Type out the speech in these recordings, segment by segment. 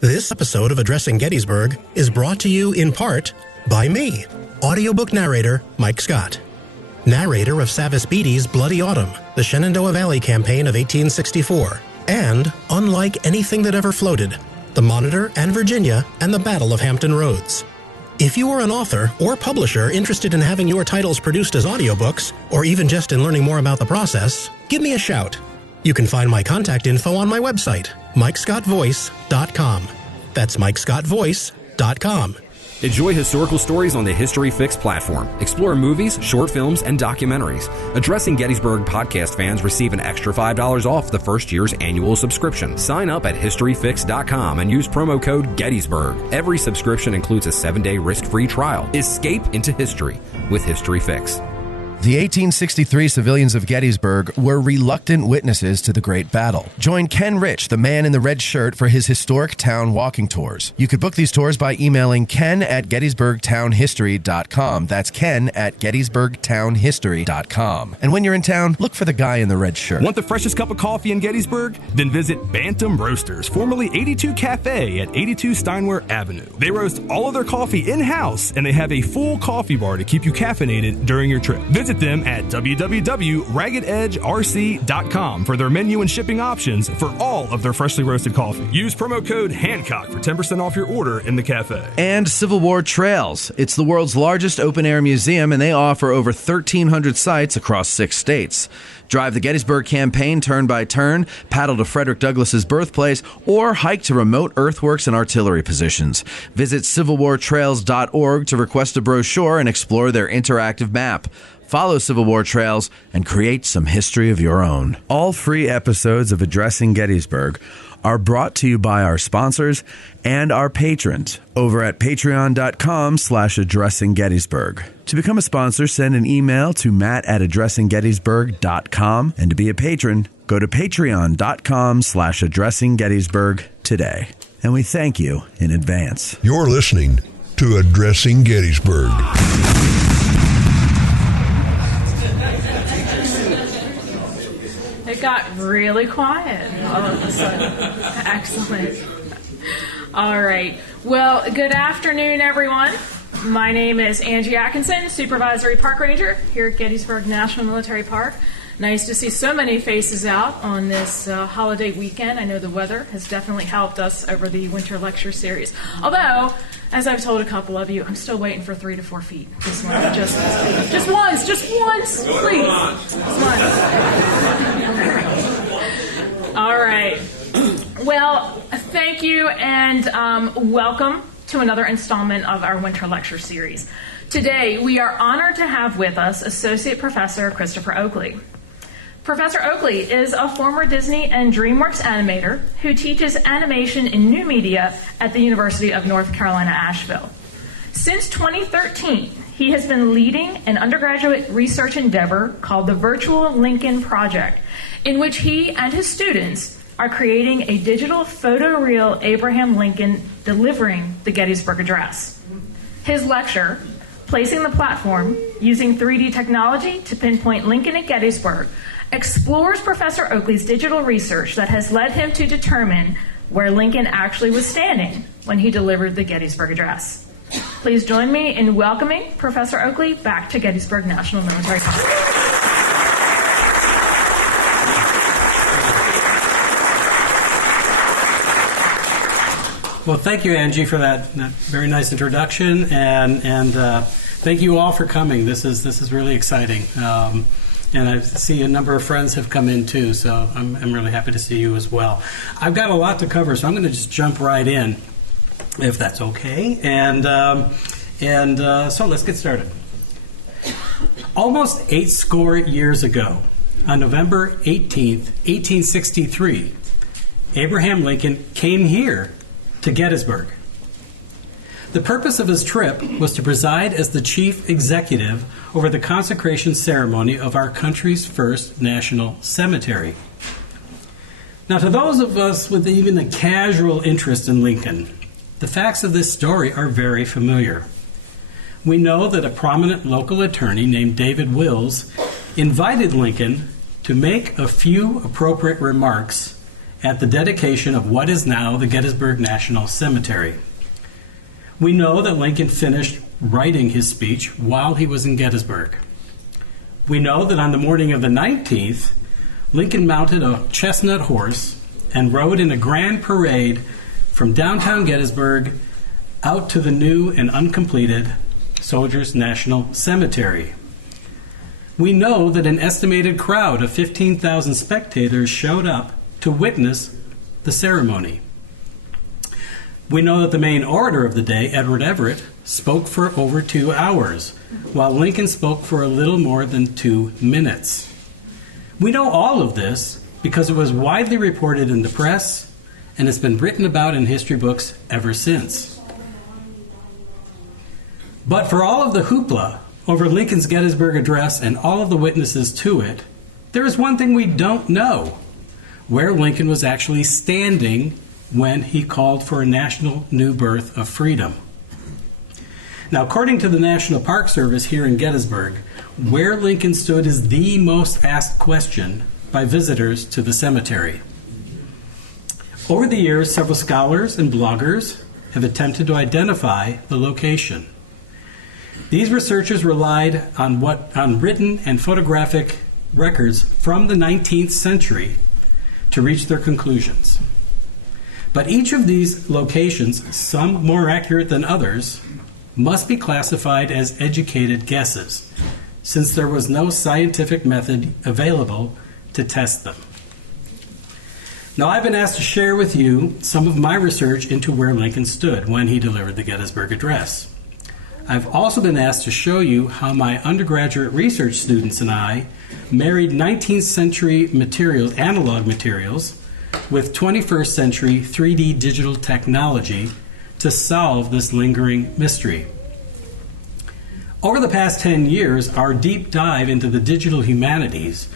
This episode of Addressing Gettysburg is brought to you in part by me, audiobook narrator Mike Scott. Narrator of Savis Beattie's Bloody Autumn, the Shenandoah Valley Campaign of 1864, and Unlike Anything That Ever Floated, the Monitor and Virginia and the Battle of Hampton Roads. If you are an author or publisher interested in having your titles produced as audiobooks, or even just in learning more about the process, give me a shout. You can find my contact info on my website, MikeScottVoice.com. That's MikeScottVoice.com. Enjoy historical stories on the History Fix platform. Explore movies, short films, and documentaries. Addressing Gettysburg podcast fans receive an extra $5 off the first year's annual subscription. Sign up at HistoryFix.com and use promo code Gettysburg. Every subscription includes a 7-day risk-free trial. Escape into history with History Fix. The 1863 civilians of Gettysburg were reluctant witnesses to the Great Battle. Join Ken Rich, the man in the red shirt, for his historic town walking tours. You could book these tours by emailing ken@gettysburgtownhistory.com. That's ken@gettysburgtownhistory.com. And when you're in town, look for the guy in the red shirt. Want the freshest cup of coffee in Gettysburg? Then visit Bantam Roasters, formerly 82 Cafe at 82 Steinway Avenue. They roast all of their coffee in-house, and they have a full coffee bar to keep you caffeinated during your trip. Visit them at www.raggededgerc.com for their menu and shipping options for all of their freshly roasted coffee. Use promo code Hancock for 10% off your order in the cafe. And Civil War Trails. It's the world's largest open-air museum, and they offer over 1,300 sites across 6 states. Drive the Gettysburg campaign turn by turn, paddle to Frederick Douglass's birthplace, or hike to remote earthworks and artillery positions. Visit civilwartrails.org to request a brochure and explore their interactive map. Follow Civil War Trails and create some history of your own. All free episodes of Addressing Gettysburg are brought to you by our sponsors and our patrons over at patreon.com/addressinggettysburg. To become a sponsor, send an email to matt@addressinggettysburg.com. And to be a patron, go to patreon.com/addressinggettysburg today. And we thank you in advance. You're listening to Addressing Gettysburg. It got really quiet all of a sudden. Excellent. All right. Well, good afternoon, everyone. My name is Angie Atkinson, Supervisory Park Ranger here at Gettysburg National Military Park. Nice to see so many faces out on this holiday weekend. I know the weather has definitely helped us over the winter lecture series. Although, as I've told a couple of you, I'm still waiting for 3 to 4 feet. Just once, please. Just once. All right. Well, thank you and welcome to another installment of our winter lecture series. Today, we are honored to have with us Associate Professor Christopher Oakley. Professor Oakley is a former Disney and DreamWorks animator who teaches animation in new media at the University of North Carolina, Asheville. Since 2013, he has been leading an undergraduate research endeavor called the Virtual Lincoln Project, in which he and his students are creating a digital photoreal Abraham Lincoln delivering the Gettysburg Address. His lecture, Placing the Platform, Using 3D Technology to Pinpoint Lincoln at Gettysburg, explores Professor Oakley's digital research that has led him to determine where Lincoln actually was standing when he delivered the Gettysburg Address. Please join me in welcoming Professor Oakley back to Gettysburg National Military Park. Well, thank you, Angie, for that very nice introduction, and thank you all for coming. This is really exciting. And I see a number of friends have come in too, so I'm really happy to see you as well. I've got a lot to cover, so I'm going to just jump right in, if that's okay. And so let's get started. Almost 80 years ago, on November 18th, 1863, Abraham Lincoln came here to Gettysburg. The purpose of his trip was to preside as the chief executive over the consecration ceremony of our country's first national cemetery. Now, to those of us with even a casual interest in Lincoln, the facts of this story are very familiar. We know that a prominent local attorney named David Wills invited Lincoln to make a few appropriate remarks at the dedication of what is now the Gettysburg National Cemetery. We know that Lincoln finished writing his speech while he was in Gettysburg. We know that on the morning of the 19th, Lincoln mounted a chestnut horse and rode in a grand parade from downtown Gettysburg out to the new and uncompleted Soldiers National Cemetery. We know that an estimated crowd of 15,000 spectators showed up to witness the ceremony. We know that the main orator of the day, Edward Everett, spoke for over 2 hours, while Lincoln spoke for a little more than 2 minutes. We know all of this because it was widely reported in the press, and it's been written about in history books ever since. But for all of the hoopla over Lincoln's Gettysburg Address and all of the witnesses to it, there is one thing we don't know: where Lincoln was actually standing when he called for a national new birth of freedom. Now, according to the National Park Service here in Gettysburg, where Lincoln stood is the most asked question by visitors to the cemetery. Over the years, several scholars and bloggers have attempted to identify the location. These researchers relied on written and photographic records from the 19th century to reach their conclusions. But each of these locations, some more accurate than others, must be classified as educated guesses, since there was no scientific method available to test them. Now, I've been asked to share with you some of my research into where Lincoln stood when he delivered the Gettysburg Address. I've also been asked to show you how my undergraduate research students and I married 19th century materials, analog materials, with 21st century 3D digital technology to solve this lingering mystery. Over the past 10 years, our deep dive into the digital humanities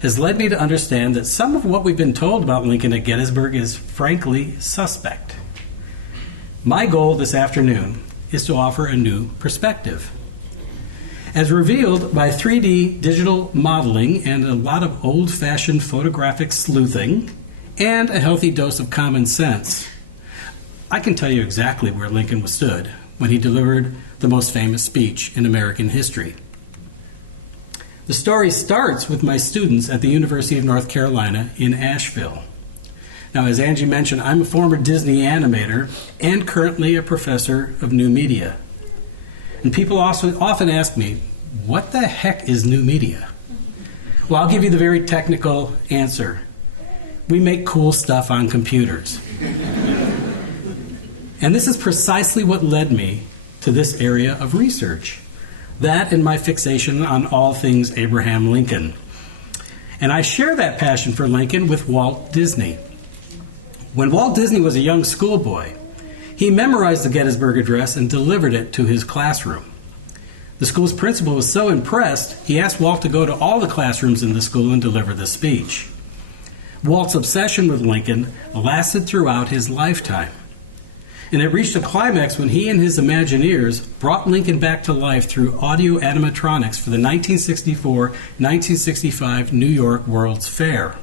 has led me to understand that some of what we've been told about Lincoln at Gettysburg is frankly suspect. My goal this afternoon is to offer a new perspective. As revealed by 3D digital modeling and a lot of old-fashioned photographic sleuthing and a healthy dose of common sense, I can tell you exactly where Lincoln stood when he delivered the most famous speech in American history. The story starts with my students at the University of North Carolina in Asheville. Now, as Angie mentioned, I'm a former Disney animator and currently a professor of new media. And people also often ask me, what the heck is new media? Well, I'll give you the very technical answer. We make cool stuff on computers. And this is precisely what led me to this area of research. That and my fixation on all things Abraham Lincoln. And I share that passion for Lincoln with Walt Disney. When Walt Disney was a young schoolboy, he memorized the Gettysburg Address and delivered it to his classroom. The school's principal was so impressed, he asked Walt to go to all the classrooms in the school and deliver the speech. Walt's obsession with Lincoln lasted throughout his lifetime. And it reached a climax when he and his Imagineers brought Lincoln back to life through audio animatronics for the 1964-1965 New York World's Fair.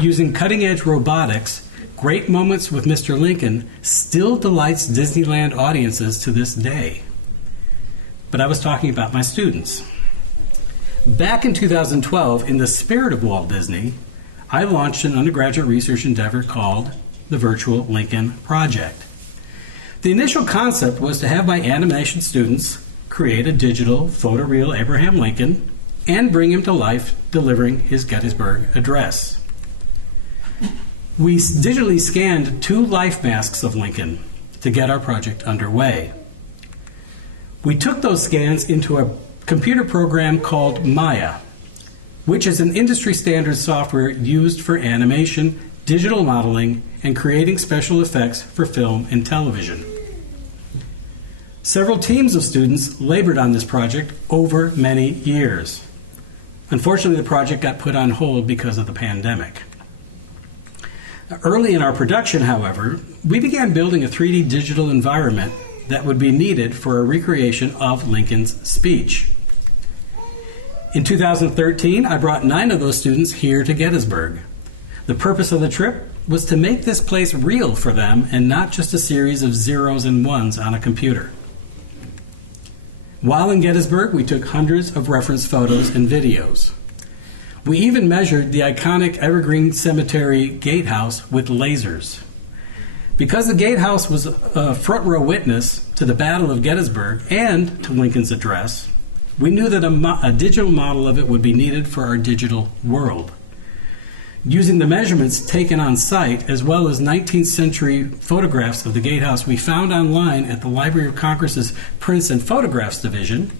Using cutting-edge robotics, Great Moments with Mr. Lincoln still delights Disneyland audiences to this day. But I was talking about my students. Back in 2012, in the spirit of Walt Disney, I launched an undergraduate research endeavor called the Virtual Lincoln Project. The initial concept was to have my animation students create a digital photoreal Abraham Lincoln and bring him to life delivering his Gettysburg Address. We digitally scanned 2 life masks of Lincoln to get our project underway. We took those scans into a computer program called Maya, which is an industry standard software used for animation, digital modeling, and creating special effects for film and television. Several teams of students labored on this project over many years. Unfortunately, the project got put on hold because of the pandemic. Early in our production, however, we began building a 3D digital environment that would be needed for a recreation of Lincoln's speech. In 2013, I brought 9 of those students here to Gettysburg. The purpose of the trip was to make this place real for them and not just a series of zeros and ones on a computer. While in Gettysburg, we took hundreds of reference photos and videos. We even measured the iconic Evergreen Cemetery gatehouse with lasers. Because the gatehouse was a front row witness to the Battle of Gettysburg and to Lincoln's address, we knew that a digital model of it would be needed for our digital world. Using the measurements taken on site, as well as 19th century photographs of the gatehouse we found online at the Library of Congress's Prints and Photographs Division,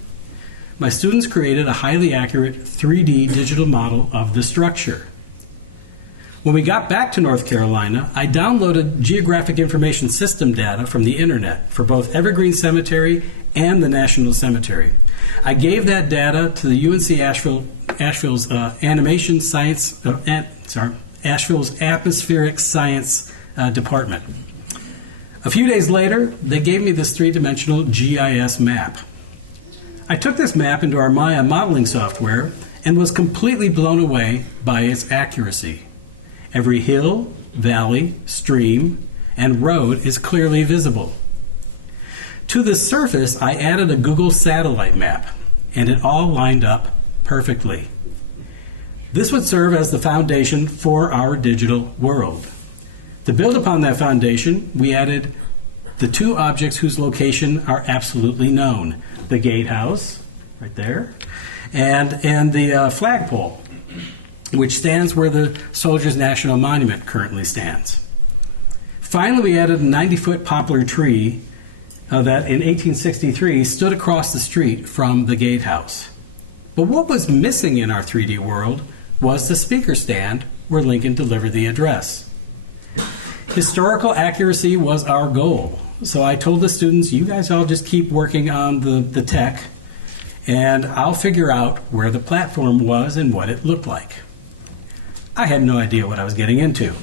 my students created a highly accurate 3D digital model of the structure. When we got back to North Carolina, I downloaded Geographic Information System data from the internet for both Evergreen Cemetery and the National Cemetery. I gave that data to the UNC Asheville's Animation Science, Asheville's Atmospheric Science Department. A few days later, they gave me this three-dimensional GIS map. I took this map into our Maya modeling software and was completely blown away by its accuracy. Every hill, valley, stream, and road is clearly visible. To this surface, I added a Google satellite map, and it all lined up perfectly. This would serve as the foundation for our digital world. To build upon that foundation, we added the two objects whose location are absolutely known: the gatehouse, right there, and the flagpole, which stands where the Soldiers' National Monument currently stands. Finally, we added a 90-foot poplar tree that in 1863 stood across the street from the gatehouse. But what was missing in our 3D world was the speaker stand where Lincoln delivered the address. Historical accuracy was our goal, so I told the students, you guys all just keep working on the tech, and I'll figure out where the platform was and what it looked like. I had no idea what I was getting into.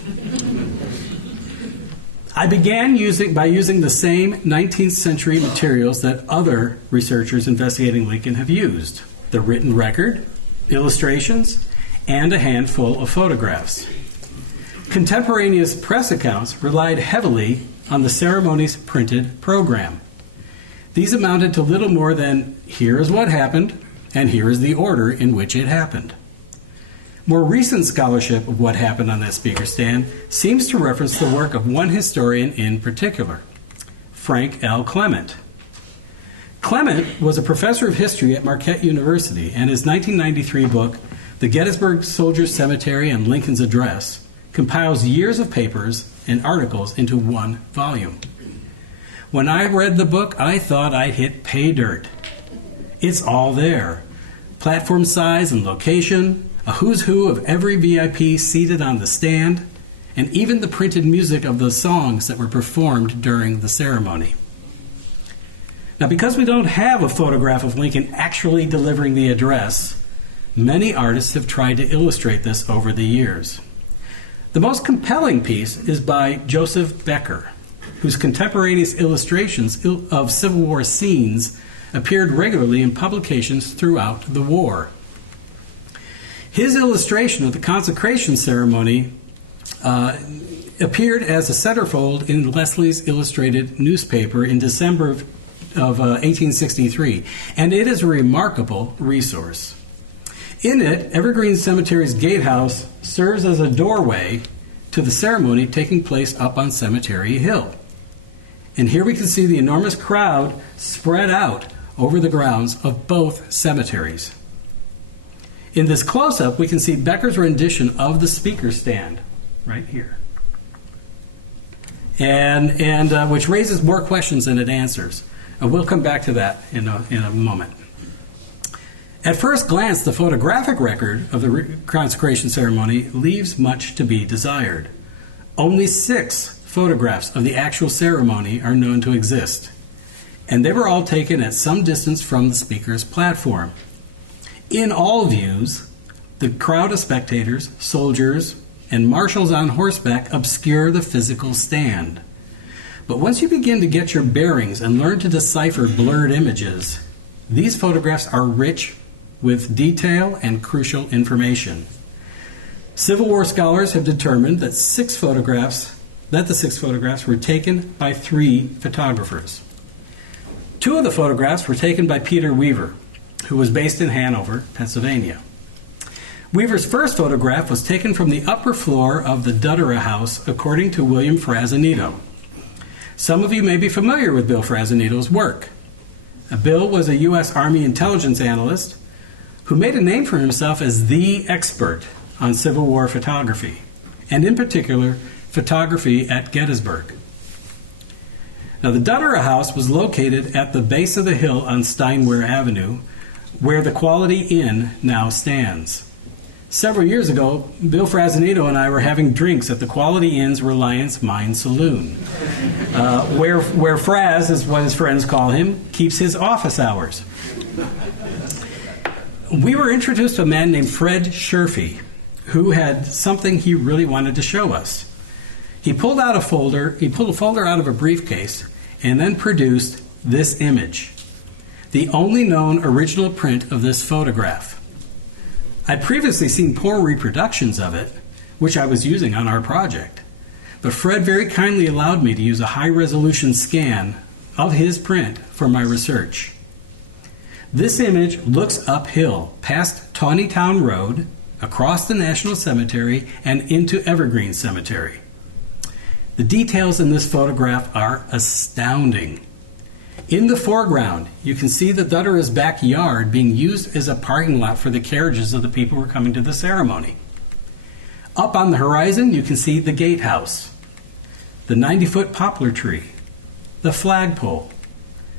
I began by using the same 19th century materials that other researchers investigating Lincoln have used: the written record, illustrations, and a handful of photographs. Contemporaneous press accounts relied heavily on the ceremony's printed program. These amounted to little more than, here is what happened, and here is the order in which it happened. More recent scholarship of what happened on that speaker stand seems to reference the work of one historian in particular, Frank L. Clement. Clement was a professor of history at Marquette University, and his 1993 book, The Gettysburg Soldiers' Cemetery and Lincoln's Address, compiles years of papers and articles into one volume. When I read the book, I thought I'd hit pay dirt. It's all there: platform size and location, a who's who of every VIP seated on the stand, and even the printed music of the songs that were performed during the ceremony. Now, because we don't have a photograph of Lincoln actually delivering the address, many artists have tried to illustrate this over the years. The most compelling piece is by Joseph Becker, whose contemporaneous illustrations of Civil War scenes appeared regularly in publications throughout the war. His illustration of the consecration ceremony appeared as a centerfold in Leslie's Illustrated newspaper in December of 1863, and it is a remarkable resource. In it, Evergreen Cemetery's gatehouse serves as a doorway to the ceremony taking place up on Cemetery Hill. And here we can see the enormous crowd spread out over the grounds of both cemeteries. In this close-up, we can see Becker's rendition of the speaker stand right here, and which raises more questions than it answers. And we'll come back to that in a moment. At first glance, the photographic record of the consecration ceremony leaves much to be desired. Only 6 photographs of the actual ceremony are known to exist, and they were all taken at some distance from the speaker's platform. In all views, the crowd of spectators, soldiers, and marshals on horseback obscure the physical stand. But once you begin to get your bearings and learn to decipher blurred images, these photographs are rich with detail and crucial information. Civil War scholars have determined that the six photographs were taken by 3 photographers. 2 of the photographs were taken by Peter Weaver, who was based in Hanover, Pennsylvania. Weaver's first photograph was taken from the upper floor of the Duttera House, according to William Frazanito. Some of you may be familiar with Bill Frazanito's work. Bill was a U.S. Army intelligence analyst who made a name for himself as the expert on Civil War photography, and in particular, photography at Gettysburg. Now, the Duttera House was located at the base of the hill on Steinway Avenue, where the Quality Inn now stands. Several years ago, Bill Frazanito and I were having drinks at the Quality Inn's Reliance Mine Saloon, where Fraz, is what his friends call him, keeps his office hours. We were introduced to a man named Fred Scherfy, who had something he really wanted to show us. He pulled a folder out of a briefcase and then produced this image, the only known original print of this photograph. I'd previously seen poor reproductions of it, which I was using on our project, but Fred very kindly allowed me to use a high-resolution scan of his print for my research. This image looks uphill, past Tawnytown Road, across the National Cemetery, and into Evergreen Cemetery. The details in this photograph are astounding. In the foreground, you can see the Duttera's backyard being used as a parking lot for the carriages of the people who were coming to the ceremony. Up on the horizon, you can see the gatehouse, the 90-foot poplar tree, the flagpole,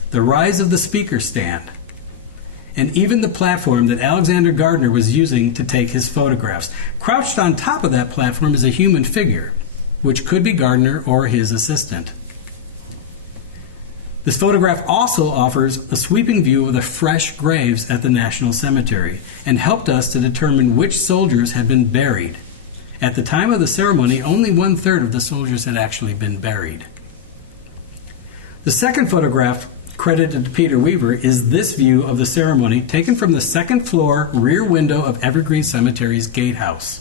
the rise of the speaker stand, and even the platform that Alexander Gardner was using to take his photographs. Crouched on top of that platform is a human figure, which could be Gardner or his assistant. This photograph also offers a sweeping view of the fresh graves at the National Cemetery and helped us to determine which soldiers had been buried. At the time of the ceremony, only 1/3 of the soldiers had actually been buried. The second photograph credited to Peter Weaver is this view of the ceremony taken from the second floor rear window of Evergreen Cemetery's gatehouse.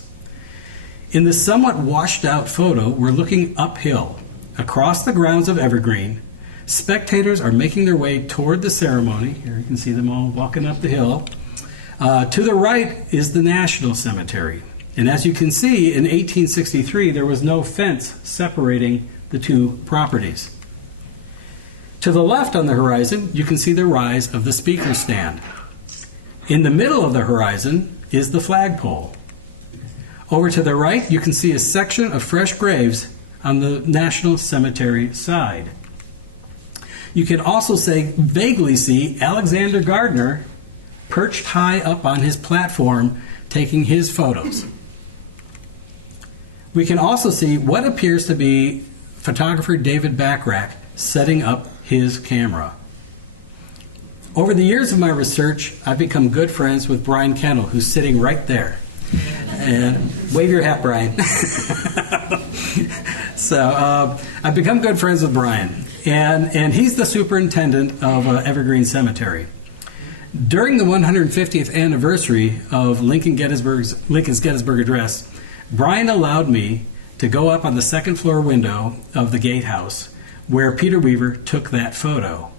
In this somewhat washed out photo, we're looking uphill across the grounds of Evergreen. Spectators are making their way toward the ceremony. Here you can see them all walking up the hill. To the right is the National Cemetery. And as you can see, in 1863, there was no fence separating the two properties. To the left on the horizon, you can see the rise of the speaker stand. In the middle of the horizon is the flagpole. Over to the right, you can see a section of fresh graves on the National Cemetery side. You can also vaguely see Alexander Gardner perched high up on his platform taking his photos. We can also see what appears to be photographer David Backrack setting up his camera. Over the years of my research, I've become good friends with Brian Kendall, who's sitting right there. And wave your hat, Brian. So I've become good friends with Brian. And he's the superintendent of Evergreen Cemetery. During the 150th anniversary of Lincoln's Gettysburg Address, Brian allowed me to go up on the second floor window of the gatehouse where Peter Weaver took that photo.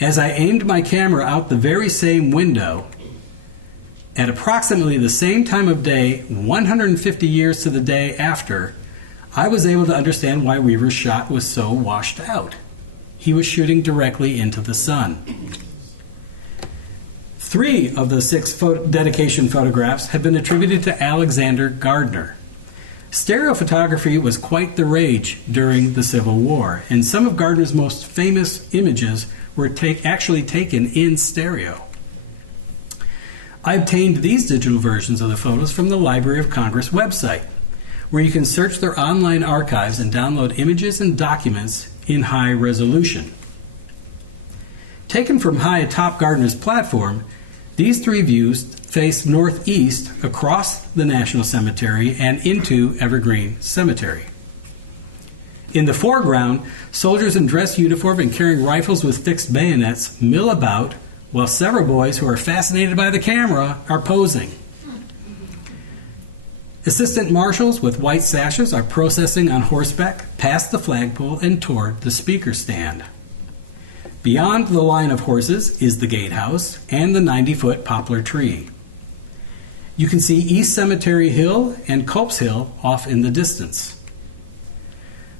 As I aimed my camera out the very same window, at approximately the same time of day, 150 years to the day after, I was able to understand why Weaver's shot was so washed out. He was shooting directly into the sun. 3 of the 6 dedication photographs have been attributed to Alexander Gardner. Stereophotography was quite the rage during the Civil War, and some of Gardner's most famous images were actually taken in stereo. I obtained these digital versions of the photos from the Library of Congress website, where you can search their online archives and download images and documents in high resolution. Taken from high atop Gardner's platform, these 3 views face northeast across the National Cemetery and into Evergreen Cemetery. In the foreground, soldiers in dress uniform and carrying rifles with fixed bayonets mill about, while several boys who are fascinated by the camera are posing. Assistant marshals with white sashes are processing on horseback past the flagpole and toward the speaker stand. Beyond the line of horses is the gatehouse and the 90-foot poplar tree. You can see East Cemetery Hill and Culp's Hill off in the distance.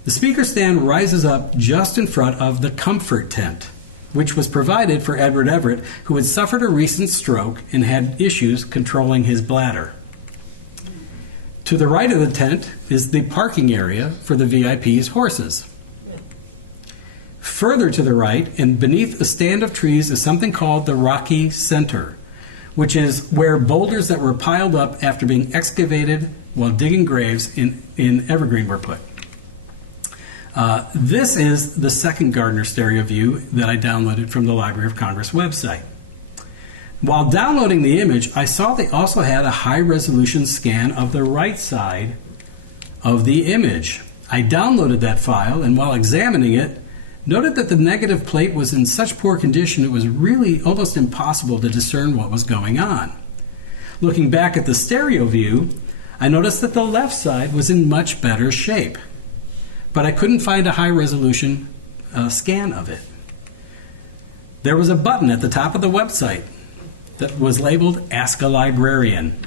The speaker stand rises up just in front of the comfort tent, which was provided for Edward Everett, who had suffered a recent stroke and had issues controlling his bladder. To the right of the tent is the parking area for the VIP's horses. Further to the right and beneath a stand of trees is something called the Rocky Center, which is where boulders that were piled up after being excavated while digging graves in Evergreen were put. This is the second Gardner stereo view that I downloaded from the Library of Congress website. While downloading the image, I saw they also had a high-resolution scan of the right side of the image. I downloaded that file, and while examining it, noted that the negative plate was in such poor condition it was really almost impossible to discern what was going on. Looking back at the stereo view, I noticed that the left side was in much better shape, but I couldn't find a high-resolution scan of it. There was a button at the top of the website that was labeled Ask a Librarian.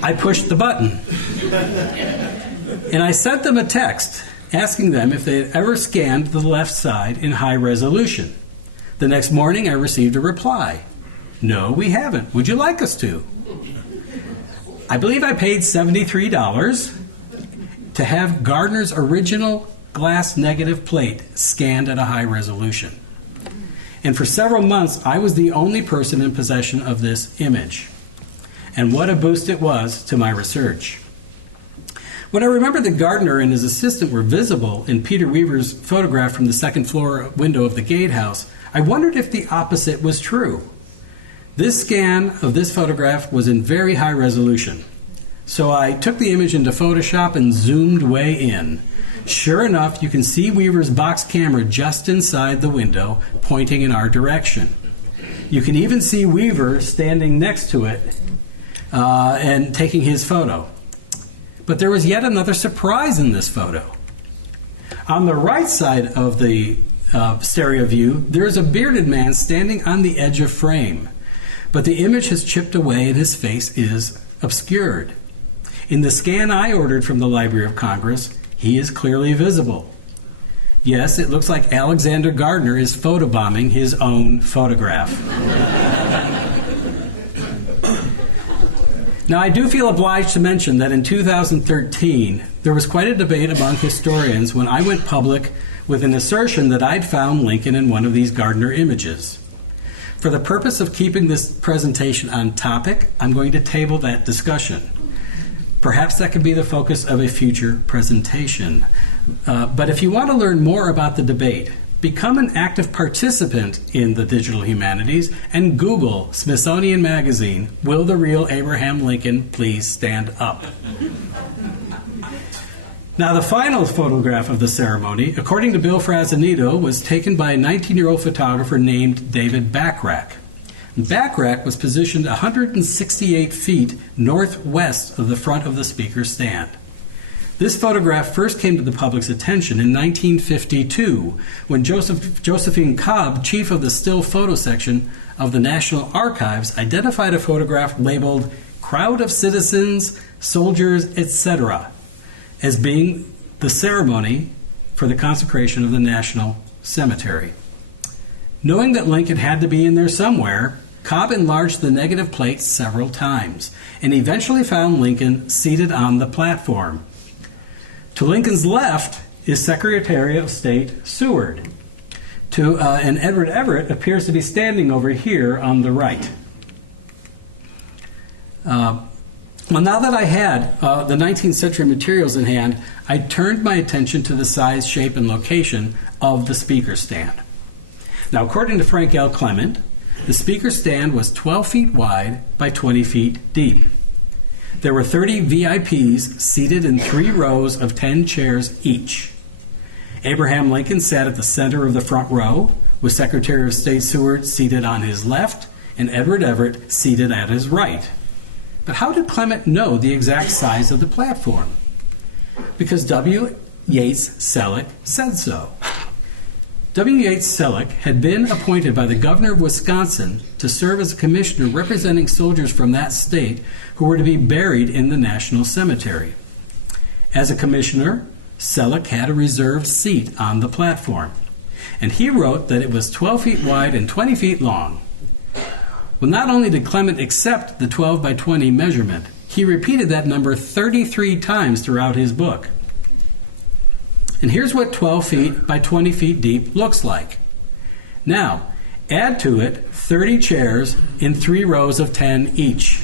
I pushed the button, and I sent them a text asking them if they had ever scanned the left side in high resolution. The next morning I received a reply. No, we haven't. Would you like us to? I believe I paid $73 to have Gardner's original glass negative plate scanned at a high resolution. And for several months, I was the only person in possession of this image. And what a boost it was to my research. When I remember that Gardner and his assistant were visible in Peter Weaver's photograph from the second floor window of the gatehouse, I wondered if the opposite was true. This scan of this photograph was in very high resolution. So I took the image into Photoshop and zoomed way in. Sure enough, you can see Weaver's box camera just inside the window, pointing in our direction. You can even see Weaver standing next to it and taking his photo. But there was yet another surprise in this photo. On the right side of the stereo view, there is a bearded man standing on the edge of frame, but the image has chipped away and his face is obscured. In the scan I ordered from the Library of Congress, he is clearly visible. Yes, it looks like Alexander Gardner is photobombing his own photograph. Now, I do feel obliged to mention that in 2013, there was quite a debate among historians when I went public with an assertion that I'd found Lincoln in one of these Gardner images. For the purpose of keeping this presentation on topic, I'm going to table that discussion. Perhaps that could be the focus of a future presentation. But if you want to learn more about the debate, become an active participant in the digital humanities and Google Smithsonian Magazine, Will the Real Abraham Lincoln Please Stand Up? Now, the final photograph of the ceremony, according to Bill Frazanito, was taken by a 19-year-old photographer named David Backrack. Backrack was positioned 168 feet northwest of the front of the speaker's stand. This photograph first came to the public's attention in 1952 when Josephine Cobb, chief of the still photo section of the National Archives, identified a photograph labeled "Crowd of Citizens, Soldiers, etc." as being the ceremony for the consecration of the National Cemetery. Knowing that Lincoln had to be in there somewhere, Cobb enlarged the negative plate several times and eventually found Lincoln seated on the platform. To Lincoln's left is Secretary of State Seward. And Edward Everett appears to be standing over here on the right. Well, now that I had the 19th century materials in hand, I turned my attention to the size, shape, and location of the speaker stand. Now, according to Frank L. Clement, the speaker stand was 12 feet wide by 20 feet deep. There were 30 VIPs seated in 3 rows of 10 chairs each. Abraham Lincoln sat at the center of the front row, with Secretary of State Seward seated on his left and Edward Everett seated at his right. But how did Clement know the exact size of the platform? Because W. Yates Selleck said so. W. Yates Selleck had been appointed by the governor of Wisconsin to serve as a commissioner representing soldiers from that state who were to be buried in the National Cemetery. As a commissioner, Selleck had a reserved seat on the platform, and he wrote that it was 12 feet wide and 20 feet long. Well, not only did Clement accept the 12 by 20 measurement, he repeated that number 33 times throughout his book. And here's what 12 feet by 20 feet deep looks like. Now, add to it 30 chairs in 3 rows of 10 each.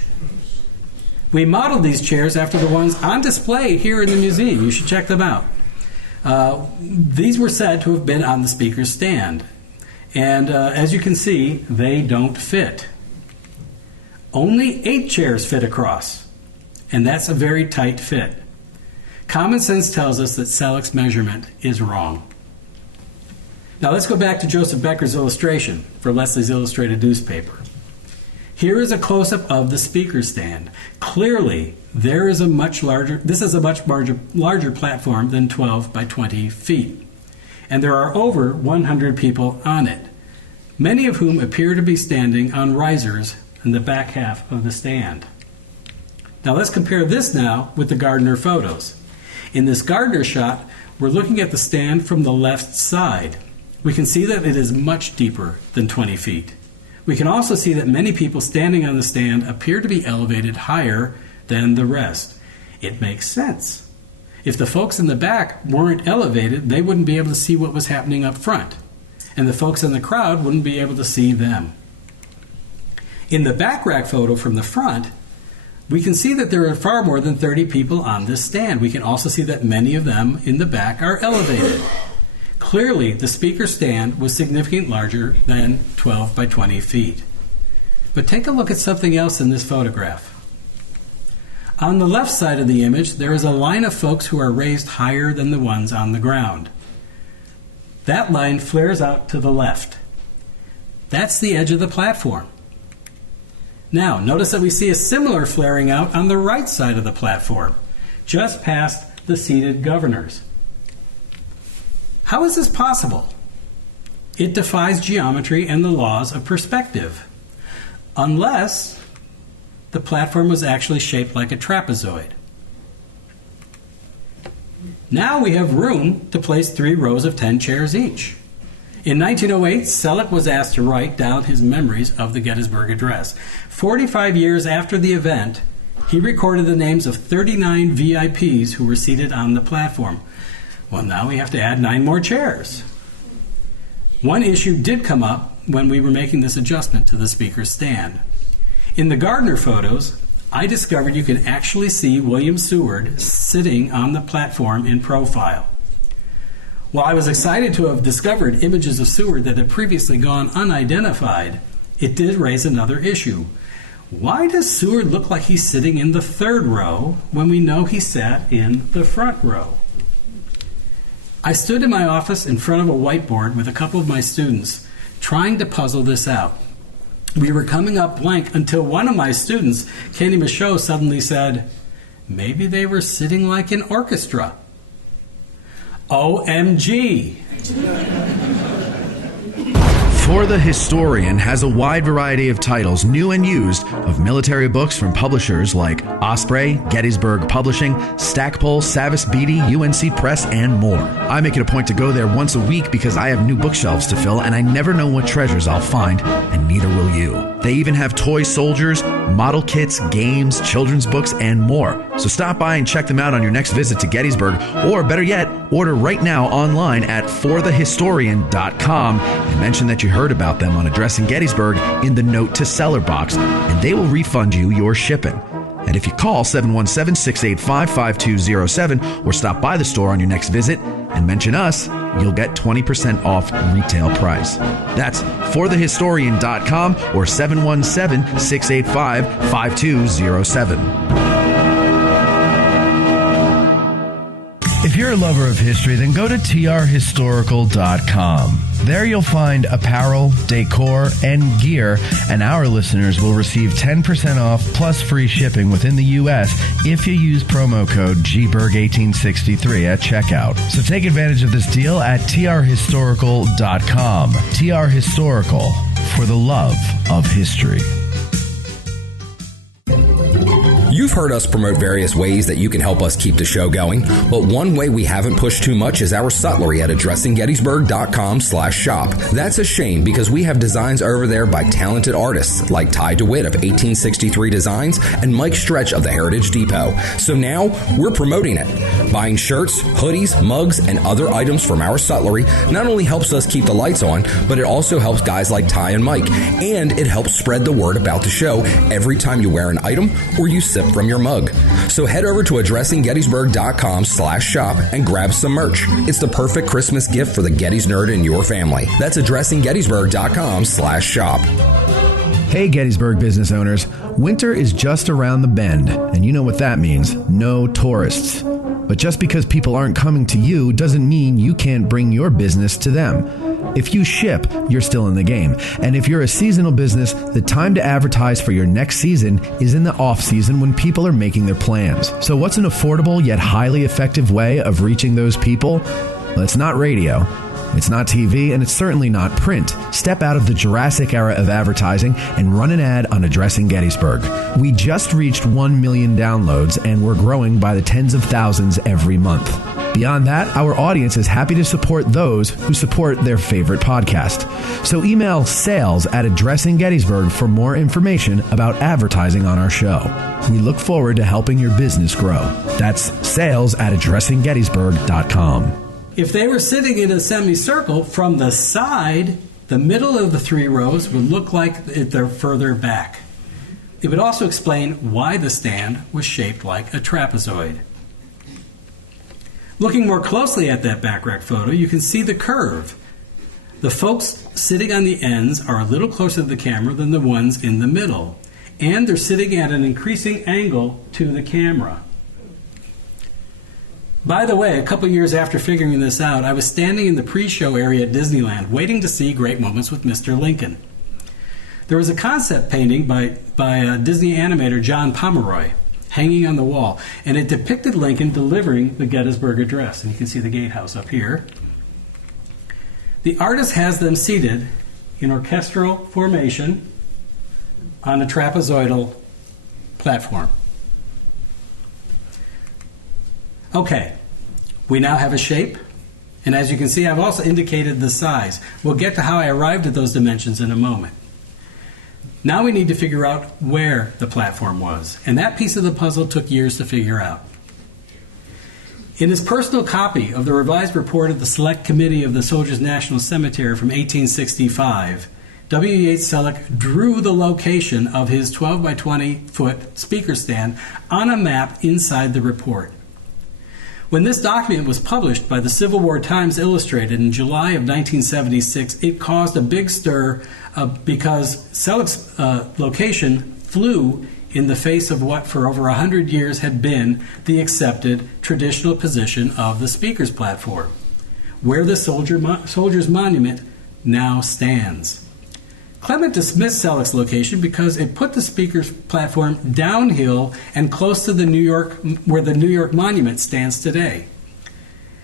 We modeled these chairs after the ones on display here in the museum. You should check them out. These were said to have been on the speaker's stand. And as you can see, they don't fit. Only 8 chairs fit across, and that's a very tight fit. Common sense tells us that Selleck's measurement is wrong. Now let's go back to Joseph Becker's illustration for Leslie's Illustrated Newspaper. Here is a close-up of the speaker stand. Clearly, this is a much larger platform than 12 by 20 feet. And there are over 100 people on it, many of whom appear to be standing on risers in the back half of the stand. Now let's compare this now with the Gardner photos. In this Gardner shot, we're looking at the stand from the left side. We can see that it is much deeper than 20 feet. We can also see that many people standing on the stand appear to be elevated higher than the rest. It makes sense. If the folks in the back weren't elevated, they wouldn't be able to see what was happening up front, and the folks in the crowd wouldn't be able to see them. In the back rack photo from the front, we can see that there are far more than 30 people on this stand. We can also see that many of them in the back are elevated. Clearly, the speaker stand was significantly larger than 12 by 20 feet. But take a look at something else in this photograph. On the left side of the image, there is a line of folks who are raised higher than the ones on the ground. That line flares out to the left. That's the edge of the platform. Now, notice that we see a similar flaring out on the right side of the platform, just past the seated governors. How is this possible? It defies geometry and the laws of perspective, unless the platform was actually shaped like a trapezoid. Now we have room to place 3 rows of 10 chairs each. In 1908, Selleck was asked to write down his memories of the Gettysburg Address. 45 years after the event, he recorded the names of 39 VIPs who were seated on the platform. Well, now we have to add 9 more chairs. One issue did come up when we were making this adjustment to the speaker's stand. In the Gardner photos, I discovered you can actually see William Seward sitting on the platform in profile. While I was excited to have discovered images of Seward that had previously gone unidentified, it did raise another issue. Why does Seward look like he's sitting in the 3rd row when we know he sat in the front row? I stood in my office in front of a whiteboard with a couple of my students trying to puzzle this out. We were coming up blank until one of my students, Kenny Michaud, suddenly said, "Maybe they were sitting like an orchestra." OMG! For the Historian has a wide variety of titles, new and used, of military books from publishers like Osprey, Gettysburg Publishing, Stackpole, Savas Beatty, UNC Press, and more. I make it a point to go there once a week because I have new bookshelves to fill and I never know what treasures I'll find, and neither will you. They even have toy soldiers, model kits, games, children's books, and more. So stop by and check them out on your next visit to Gettysburg, or better yet, order right now online at forthehistorian.com and mention that you heard about them on Addressing Gettysburg in the Note to Seller box, and they will refund you your shipping. And if you call 717-685-5207 or stop by the store on your next visit and mention us, you'll get 20% off retail price. That's forthehistorian.com or 717-685-5207. If you're a lover of history, then go to trhistorical.com. There you'll find apparel, decor, and gear, and our listeners will receive 10% off plus free shipping within the U.S. if you use promo code GBERG1863 at checkout. So take advantage of this deal at trhistorical.com. TR Historical, for the love of history. You've heard us promote various ways that you can help us keep the show going, but one way we haven't pushed too much is our sutlery at addressinggettysburg.com/shop. That's a shame because we have designs over there by talented artists like Ty DeWitt of 1863 Designs and Mike Stretch of the Heritage Depot. So now we're promoting it. Buying shirts, hoodies, mugs, and other items from our sutlery not only helps us keep the lights on, but it also helps guys like Ty and Mike, and it helps spread the word about the show every time you wear an item or you sip from your mug. So head over to addressinggettysburg.com/shop and grab some merch. It's the perfect Christmas gift for the Gettys nerd in your family. That's addressinggettysburg.com/shop. Hey Gettysburg business owners, winter is just around the bend, and you know what that means, no tourists. But just because people aren't coming to you doesn't mean you can't bring your business to them. If you ship, you're still in the game. And if you're a seasonal business, the time to advertise for your next season is in the off-season when people are making their plans. So what's an affordable yet highly effective way of reaching those people? Well, it's not radio. It's not TV, and it's certainly not print. Step out of the Jurassic era of advertising and run an ad on Addressing Gettysburg. We just reached 1 million downloads, and we're growing by the tens of thousands every month. Beyond that, our audience is happy to support those who support their favorite podcast. So email sales@addressinggettysburg for more information about advertising on our show. We look forward to helping your business grow. That's sales@addressinggettysburg.com. If they were sitting in a semicircle, from the side, the middle of the three rows would look like they're further back. It would also explain why the stand was shaped like a trapezoid. Looking more closely at that back rack photo, you can see the curve. The folks sitting on the ends are a little closer to the camera than the ones in the middle, and they're sitting at an increasing angle to the camera. By the way, a couple years after figuring this out, I was standing in the pre-show area at Disneyland waiting to see Great Moments with Mr. Lincoln. There was a concept painting by Disney animator John Pomeroy hanging on the wall, and it depicted Lincoln delivering the Gettysburg Address. And you can see the gatehouse up here. The artist has them seated in orchestral formation on a trapezoidal platform. Okay, we now have a shape, and as you can see, I've also indicated the size. We'll get to how I arrived at those dimensions in a moment. Now we need to figure out where the platform was, and that piece of the puzzle took years to figure out. In his personal copy of the revised report of the Select Committee of the Soldiers' National Cemetery from 1865, W. Yates Selleck drew the location of his 12 by 20 foot speaker stand on a map inside the report. When this document was published by the Civil War Times Illustrated in July of 1976, it caused a big stir because Selleck's location flew in the face of what for over 100 years had been the accepted traditional position of the speaker's platform, where the soldier's monument now stands. Clement dismissed Selleck's location because it put the speaker's platform downhill and close to where the New York Monument stands today.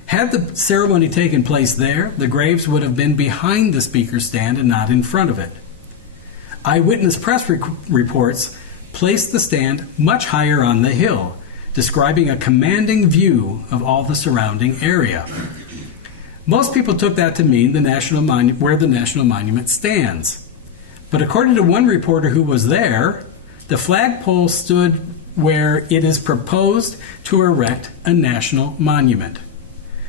Had the ceremony taken place there, the graves would have been behind the speaker's stand and not in front of it. Eyewitness press reports placed the stand much higher on the hill, describing a commanding view of all the surrounding area. Most people took that to mean where the National Monument stands. But according to one reporter who was there, the flagpole stood where it is proposed to erect a national monument.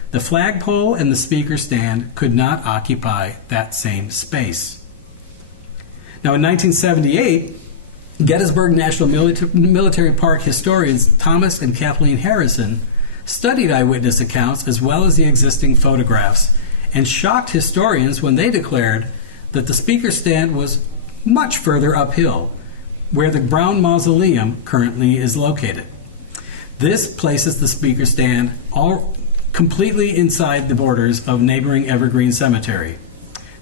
The flagpole and the speaker stand could not occupy that same space. Now in 1978, Gettysburg National Military Park historians Thomas and Kathleen Harrison studied eyewitness accounts as well as the existing photographs and shocked historians when they declared that the speaker stand was much further uphill, where the Brown Mausoleum currently is located. This places the speaker stand completely inside the borders of neighboring Evergreen Cemetery.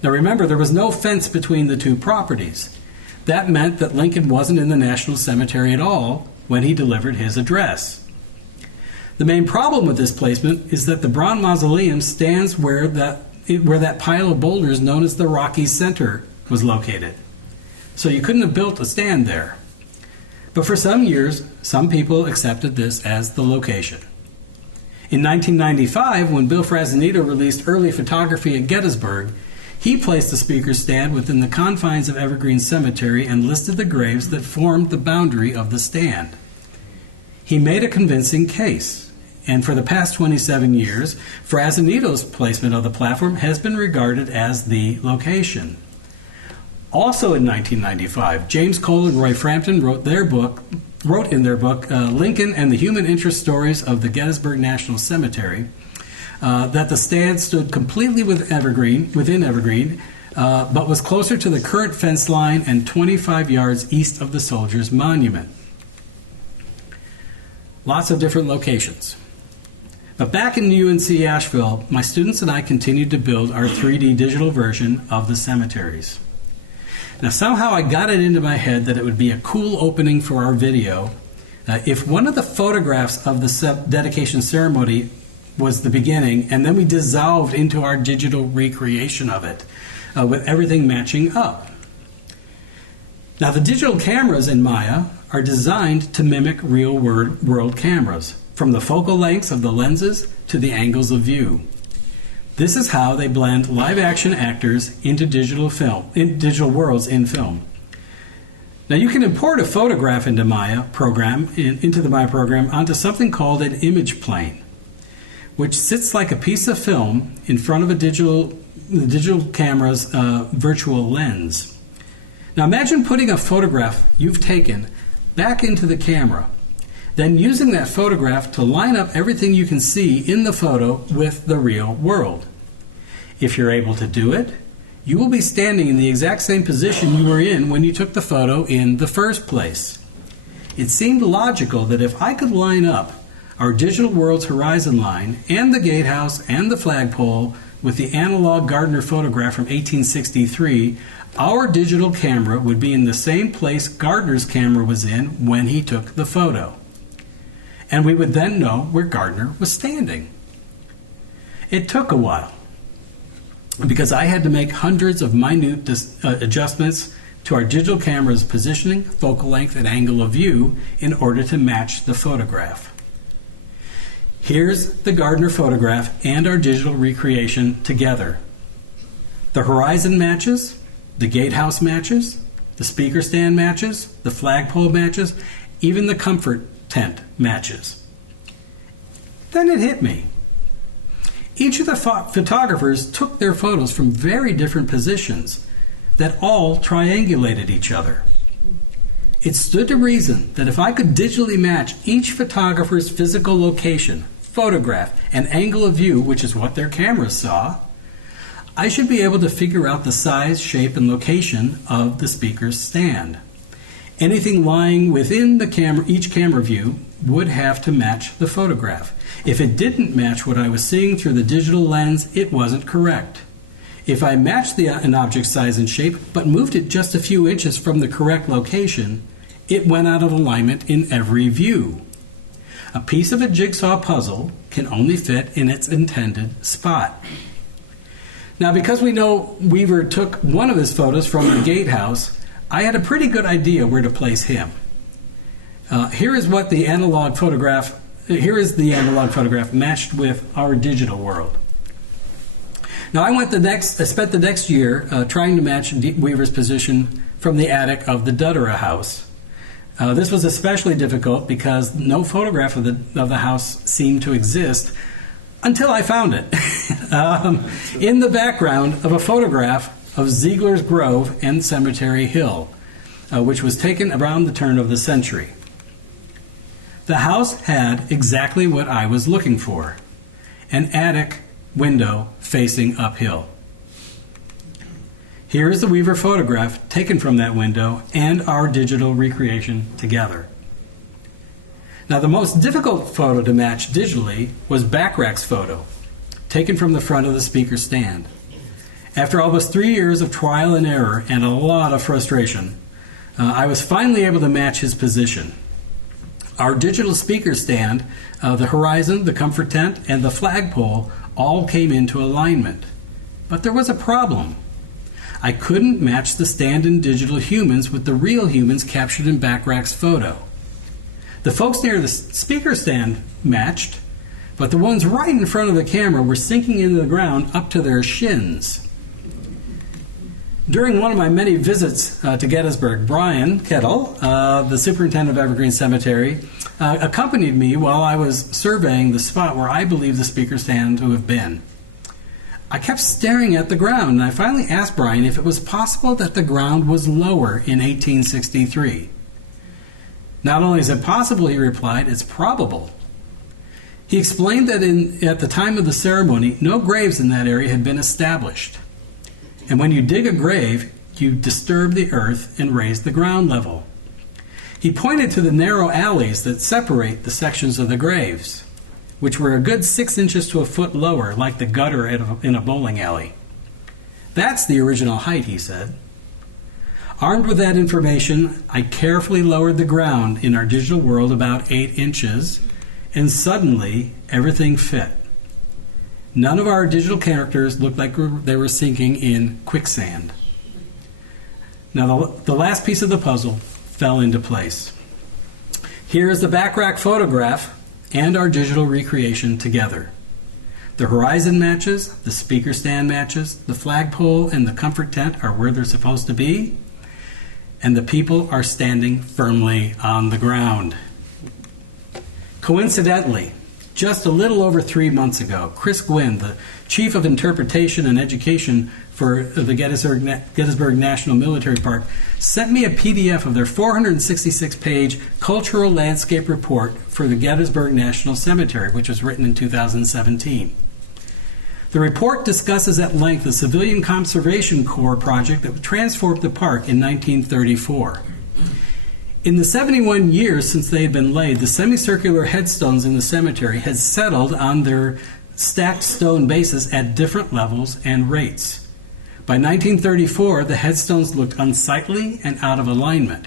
Now remember, there was no fence between the two properties. That meant that Lincoln wasn't in the National Cemetery at all when he delivered his address. The main problem with this placement is that the Braun Mausoleum stands where that pile of boulders known as the Rocky Center was located. So you couldn't have built a stand there. But for some years, some people accepted this as the location. In 1995, when Bill Frazanito released Early Photography at Gettysburg, he placed the speaker's stand within the confines of Evergreen Cemetery and listed the graves that formed the boundary of the stand. He made a convincing case, and for the past 27 years, Frazanito's placement of the platform has been regarded as the location. Also in 1995, James Cole and Roy Frampton wrote in their book Lincoln and the Human Interest Stories of the Gettysburg National Cemetery, that the stand stood completely within Evergreen, but was closer to the current fence line and 25 yards east of the Soldiers' Monument. Lots of different locations. But back in UNC Asheville, my students and I continued to build our 3D digital version of the cemeteries. Now somehow I got it into my head that it would be a cool opening for our video if one of the photographs of the dedication ceremony was the beginning, and then we dissolved into our digital recreation of it, with everything matching up. Now the digital cameras in Maya are designed to mimic real-world cameras, from the focal lengths of the lenses to the angles of view. This is how they blend live-action actors into digital worlds in film. Now you can import a photograph into the Maya program onto something called an image plane, which sits like a piece of film in front of the digital camera's virtual lens. Now imagine putting a photograph you've taken back into the camera, then using that photograph to line up everything you can see in the photo with the real world. If you're able to do it, you will be standing in the exact same position you were in when you took the photo in the first place. It seemed logical that if I could line up our digital world's horizon line and the gatehouse and the flagpole with the analog Gardner photograph from 1863, our digital camera would be in the same place Gardner's camera was in when he took the photo. And we would then know where Gardner was standing. It took a while, because I had to make hundreds of minute adjustments to our digital camera's positioning, focal length, and angle of view in order to match the photograph. Here's the Gardner photograph and our digital recreation together. The horizon matches, the gatehouse matches, the speaker stand matches, the flagpole matches, even the comfort tent matches. Then it hit me. Each of the photographers took their photos from very different positions that all triangulated each other. It stood to reason that if I could digitally match each photographer's physical location, photograph, and angle of view, which is what their cameras saw, I should be able to figure out the size, shape, and location of the speaker's stand. Anything lying within each camera view would have to match the photograph. If it didn't match what I was seeing through the digital lens, it wasn't correct. If I matched an object's size and shape, but moved it just a few inches from the correct location, it went out of alignment in every view. A piece of a jigsaw puzzle can only fit in its intended spot. Now, because we know Weaver took one of his photos from the gatehouse, I had a pretty good idea where to place him. Here is the analog photograph matched with our digital world. Now, I spent the next year trying to match Weaver's position from the attic of the Duttera house. This was especially difficult because no photograph of the house seemed to exist until I found it in the background of a photograph of Ziegler's Grove and Cemetery Hill, which was taken around the turn of the century. The house had exactly what I was looking for: an attic window facing uphill. Here is the Weaver photograph taken from that window and our digital recreation together. Now, the most difficult photo to match digitally was Backrack's photo, taken from the front of the speaker stand. After almost 3 years of trial and error and a lot of frustration, I was finally able to match his position. Our digital speaker stand, the horizon, the comfort tent, and the flagpole all came into alignment. But there was a problem. I couldn't match the stand-in digital humans with the real humans captured in Backrack's photo. The folks near the speaker stand matched, but the ones right in front of the camera were sinking into the ground up to their shins. During one of my many visits to Gettysburg, Brian Kettle, the superintendent of Evergreen Cemetery, accompanied me while I was surveying the spot where I believe the speaker stand to have been. I kept staring at the ground, and I finally asked Brian if it was possible that the ground was lower in 1863. Not only is it possible, he replied, it's probable. He explained that at the time of the ceremony, no graves in that area had been established. And when you dig a grave, you disturb the earth and raise the ground level. He pointed to the narrow alleys that separate the sections of the graves, which were a good 6 inches to a foot lower, like the gutter in a bowling alley. That's the original height, he said. Armed with that information, I carefully lowered the ground in our digital world about 8 inches, and suddenly everything fit. None of our digital characters looked like they were sinking in quicksand. Now, the last piece of the puzzle fell into place. Here is the Backrack photograph and our digital recreation together. The horizon matches, the speaker stand matches, the flagpole and the comfort tent are where they're supposed to be, and the people are standing firmly on the ground. Coincidentally, just a little over 3 months ago, Chris Gwynn, the Chief of Interpretation and Education for the Gettysburg National Military Park, sent me a PDF of their 466-page Cultural Landscape Report for the Gettysburg National Cemetery, which was written in 2017. The report discusses at length the Civilian Conservation Corps project that transformed the park in 1934. In the 71 years since they had been laid, the semicircular headstones in the cemetery had settled on their stacked stone bases at different levels and rates. By 1934, the headstones looked unsightly and out of alignment.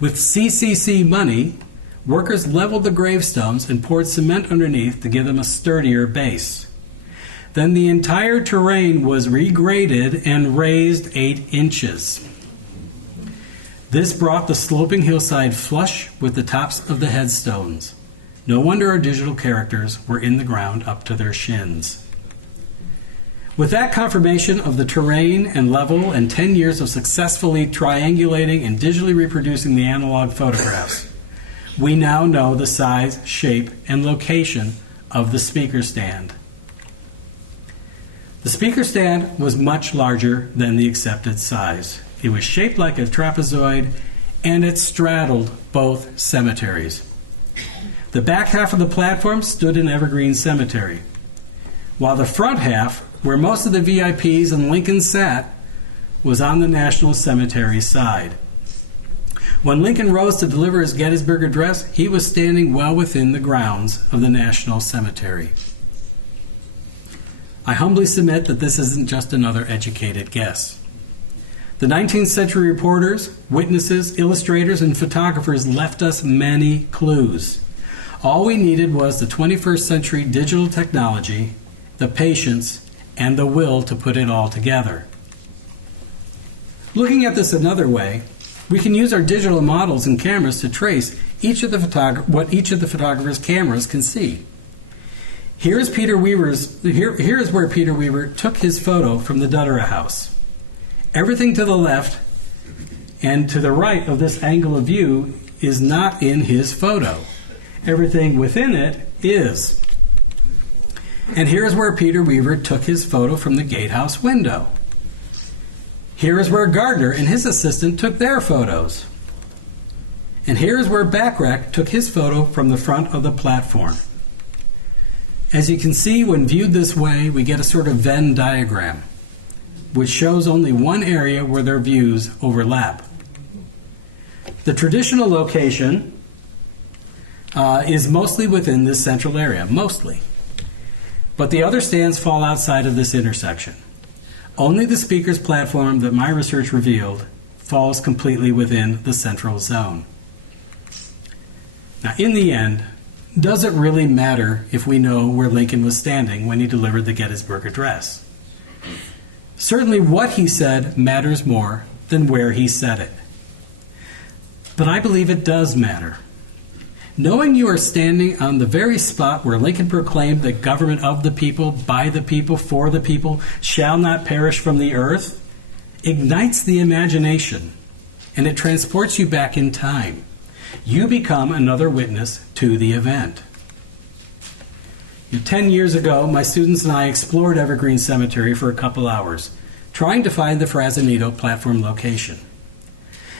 With CCC money, workers leveled the gravestones and poured cement underneath to give them a sturdier base. Then the entire terrain was regraded and raised 8 inches. This brought the sloping hillside flush with the tops of the headstones. No wonder our digital characters were in the ground up to their shins. With that confirmation of the terrain and level and 10 years of successfully triangulating and digitally reproducing the analog photographs, we now know the size, shape, and location of the speaker stand. The speaker stand was much larger than the accepted size. It was shaped like a trapezoid, and it straddled both cemeteries. The back half of the platform stood in Evergreen Cemetery, while the front half, where most of the VIPs and Lincoln sat, was on the National Cemetery side. When Lincoln rose to deliver his Gettysburg Address, he was standing well within the grounds of the National Cemetery. I humbly submit that this isn't just another educated guess. The 19th century reporters, witnesses, illustrators, and photographers left us many clues. All we needed was the 21st century digital technology, the patience, and the will to put it all together. Looking at this another way, we can use our digital models and cameras to trace what each of the photographer's cameras can see. Here is where Peter Weaver took his photo from the Duttera house. Everything to the left and to the right of this angle of view is not in his photo. Everything within it is. And here's where Peter Weaver took his photo from the gatehouse window. Here is where Gardner and his assistant took their photos. And here is where Backrack took his photo from the front of the platform. As you can see, when viewed this way, we get a sort of Venn diagram, which shows only one area where their views overlap. The traditional location is mostly within this central area, mostly. But the other stands fall outside of this intersection. Only the speaker's platform that my research revealed falls completely within the central zone. Now, in the end, does it really matter if we know where Lincoln was standing when he delivered the Gettysburg Address? Certainly what he said matters more than where he said it. But I believe it does matter. Knowing you are standing on the very spot where Lincoln proclaimed that government of the people, by the people, for the people, shall not perish from the earth, ignites the imagination, and it transports you back in time. You become another witness to the event. 10 years ago, my students and I explored Evergreen Cemetery for a couple hours, trying to find the Frazanito platform location.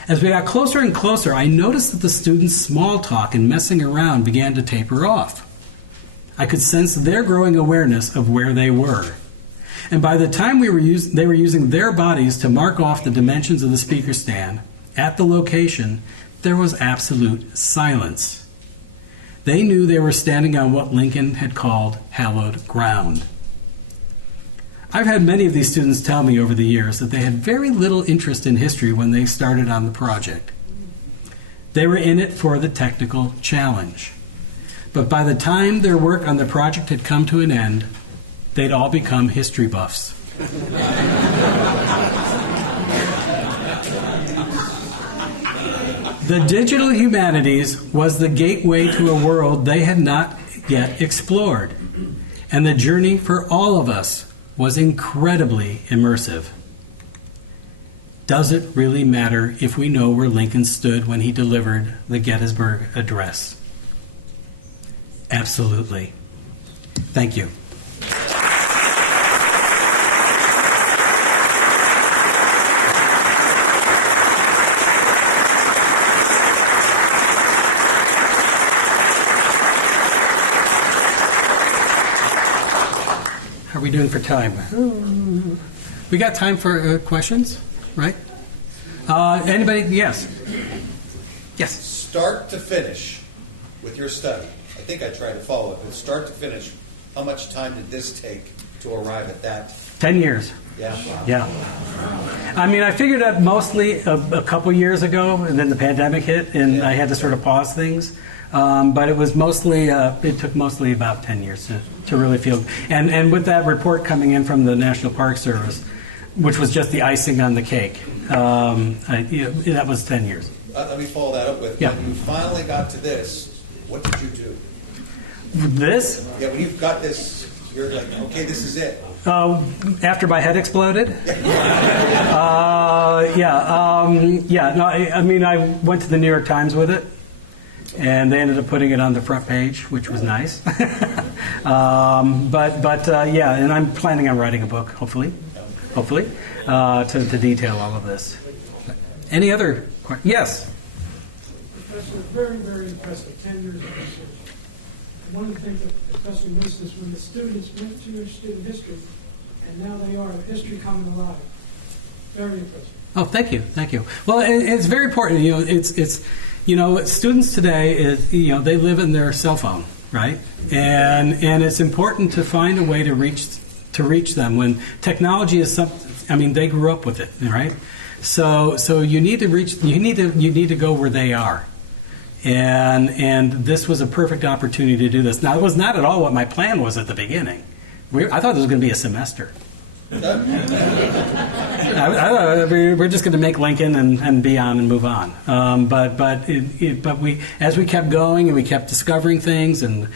As we got closer and closer, I noticed that the students' small talk and messing around began to taper off. I could sense their growing awareness of where they were. And by the time they were using their bodies to mark off the dimensions of the speaker stand at the location, there was absolute silence. They knew they were standing on what Lincoln had called hallowed ground. I've had many of these students tell me over the years that they had very little interest in history when they started on the project. They were in it for the technical challenge. But by the time their work on the project had come to an end, they'd all become history buffs. The digital humanities was the gateway to a world they had not yet explored, and the journey for all of us was incredibly immersive. Does it really matter if we know where Lincoln stood when he delivered the Gettysburg Address? Absolutely. Thank you. How are we doing for time? We got time for questions, right? Anybody? Yes. Yes. Start to finish with your study. I think I tried to follow it, but start to finish, how much time did this take to arrive at that? 10 years. Yeah. Yeah. I mean, I figured out mostly a couple years ago, and then the pandemic hit, and I had to sort of pause things. But it was mostly, it took mostly about 10 years to really feel. And with that report coming in from the National Park Service, which was just the icing on the cake, that was 10 years. Let me follow that up with, when you finally got to this, what did you do? This? Yeah, when you've got this, you're like, okay, this is it. After my head exploded? I went to the New York Times with it, and they ended up putting it on the front page, which was nice. And I'm planning on writing a book, hopefully, to detail all of this. Any other questions? Yes? Professor, very, very impressive, 10 years of research. One of the things that the professor missed is when the students went too interested in history, and now they are, history coming alive. Very impressive. Oh, thank you. Well, it's very important. It's students today, they live in their cell phone, right? And it's important to find a way to reach them when technology is something. I mean, they grew up with it, right? So you need to reach. You need to go where they are. And this was a perfect opportunity to do this. Now, it was not at all what my plan was at the beginning. I thought this was going to be a semester. I thought we're just going to make Lincoln and be on and move on. But we, as we kept going and we kept discovering things, and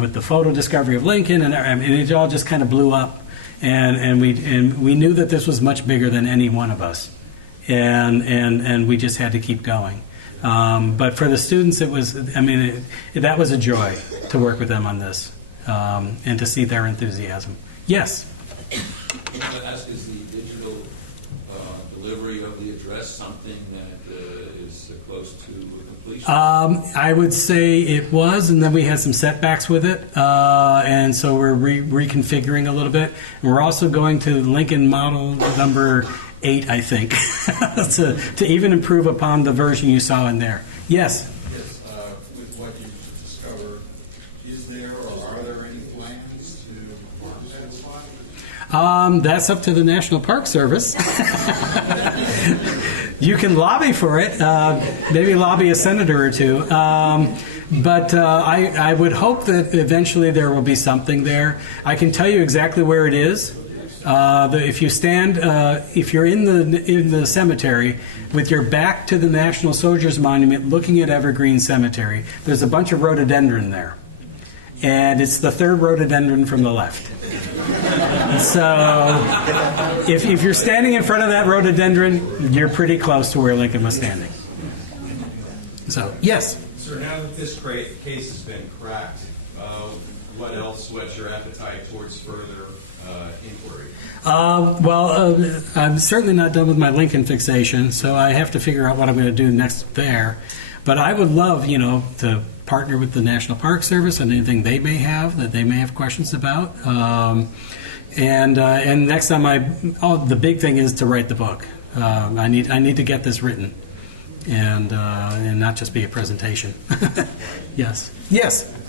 with the photo discovery of Lincoln, and it all just kind of blew up. And we knew that this was much bigger than any one of us, and we just had to keep going. But for the students, it was, that was a joy to work with them on this, and to see their enthusiasm. Yes? I'm going to ask, is the digital delivery of the address something that is close to completion? I would say it was, and then we had some setbacks with it, and so we're reconfiguring a little bit. And we're also going to Lincoln model number 8, I think, to even improve upon the version you saw in there. Yes? Yes, with what you described That's up to the National Park Service. You can lobby for it, maybe lobby a senator or two. But I would hope that eventually there will be something there. I can tell you exactly where it is. If you stand, if you're in the cemetery with your back to the National Soldiers Monument, looking at Evergreen Cemetery, there's a bunch of rhododendron there, and it's the third rhododendron from the left. So, if you're standing in front of that rhododendron, you're pretty close to where Lincoln was standing. So, yes. Sir, now that this case has been cracked, what else whets your appetite towards further inquiry? I'm certainly not done with my Lincoln fixation, so I have to figure out what I'm going to do next there. But I would love, to partner with the National Park Service on anything they may have questions about. And next time, the big thing is to write the book. I need to get this written, and not just be a presentation. Yes. I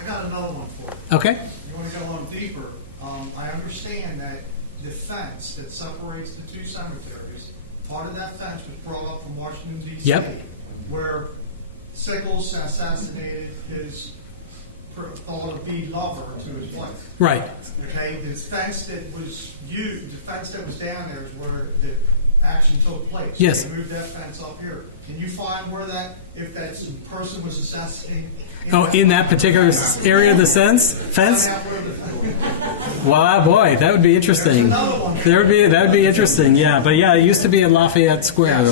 got another one for you. Okay. You want to go on deeper? I understand that the fence that separates the two cemeteries, part of that fence was brought up from Washington, D.C., where Sickles assassinated his thought-to-be lover to his wife. Right. Okay, the fence that was used, the fence that was down there is where the action took place. Yes. They moved that fence up here. Can you find where if that person was assassinated? In that particular area of the fence? Well, boy, that would be interesting. That would be interesting. Yeah, but it used to be at Lafayette Square,